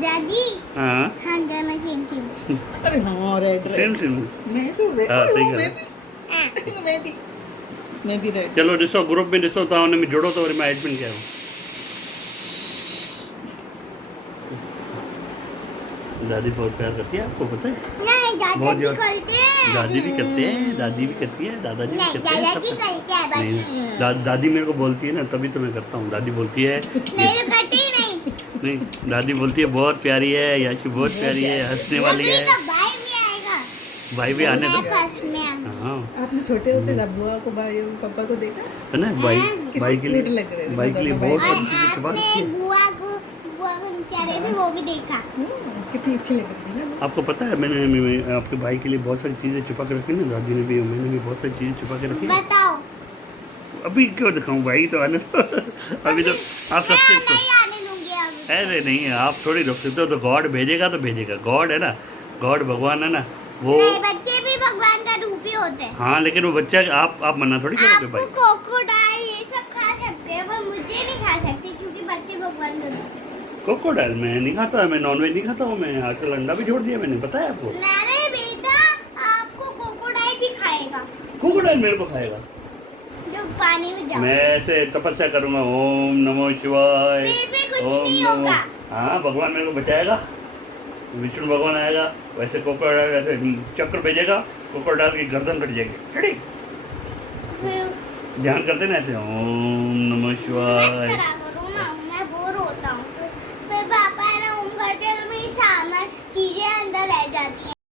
दादी हाँ हाँ दोनों सेम। अरे हाँ रेड सेम रेड। सेम। मैं तो रेड। हाँ, सही मैं कहा। भी मैं भी मैं भी रेड। चलो ॾिसो ग्रुप में ॾिसो तव्हां हुन में जुड़ो त वरी मां एडमिन कयो। दादी बहुत प्यार करती है, आपको पता है? नहीं बहुत दादाजी ज्यादा। करते हैं। दादी भी करते हैं, दादी भी करती है, दादाजी भी नहीं करते हैं, दादाजी सब करते करते हैं हैं। बस। नहीं दादी मेरे को बोलती है ना, तभी तो मैं करता हूँ। दादी बोलती है नहीं तो करते ही नहीं। नहीं, दादी बोलती है बहुत प्यारी है, याशी बहुत प्यारी है, हंसने वाली अभी है। तो भाई भी आएगा। भाई भी आने दो। मैं फर्स्ट में आऊंगी। हाँ आपने छोटे होते जब बुआ को भाई और पापा को देखा है ना, भाई कितने भाई के क्यूट लिए, लग रहे थे भाई के लिए दोनों बहुत भाई सारी चीजें छुपा रखी आपने है। बुआ को नीचे आ रहे थे वो भी देखा। कितनी अच्छी लग रही है ना। आपको पता है मैंने आपके भाई के लिए बहुत सारी चीजें छुपा के रखी है ना, दादी ने भी, मैंने भी बहुत सारी चीजें छुपा के रखी है। बताओ। अभी क्यों दिखाऊं, भाई तो आने दो। अभी तो आप मैं सबसे नहीं आने दूंगी अब। अरे नहीं, आप थोड़ी रोक सकते हो, तो गॉड भेजेगा तो भेजेगा, गॉड है ना, गॉड भगवान है ना वो। नहीं बच्चे भी भगवान का रूप ही होते हैं। हाँ लेकिन वो बच्चा आप मना थोड़ी करोगे आपको भाई। क्रोकोडाइल ये सब खा सकते हैं पर मुझे नहीं खा सकते क्योंकि बच्चे भगवान का रूप है। क्रोकोडाइल मैं नहीं खाता, मैं नॉनवेज नहीं खाता हूँ, मैं आजकल अंडा भी छोड़ दिया मैंने, पता है आपको? मेरे बेटा आपको क्रोकोडाइल भी खाएगा क्रोकोडाइल मेरे को खाएगा। जो पानी में जाओ। मैं ऐसे तपस्या करूंगा, ओम नमो शिवाय, फिर भी कुछ ओम नहीं नमो। होगा। हाँ भगवान मेरे को बचाएगा, विष्णु भगवान आएगा, वैसे क्रोकोडाइल ऐसे चक्र भेजेगा, क्रोकोडाइल की गर्दन कट जाएगी। रेडी फिर ध्यान करते ना ऐसे, ओम नमो मत शिवाय, करा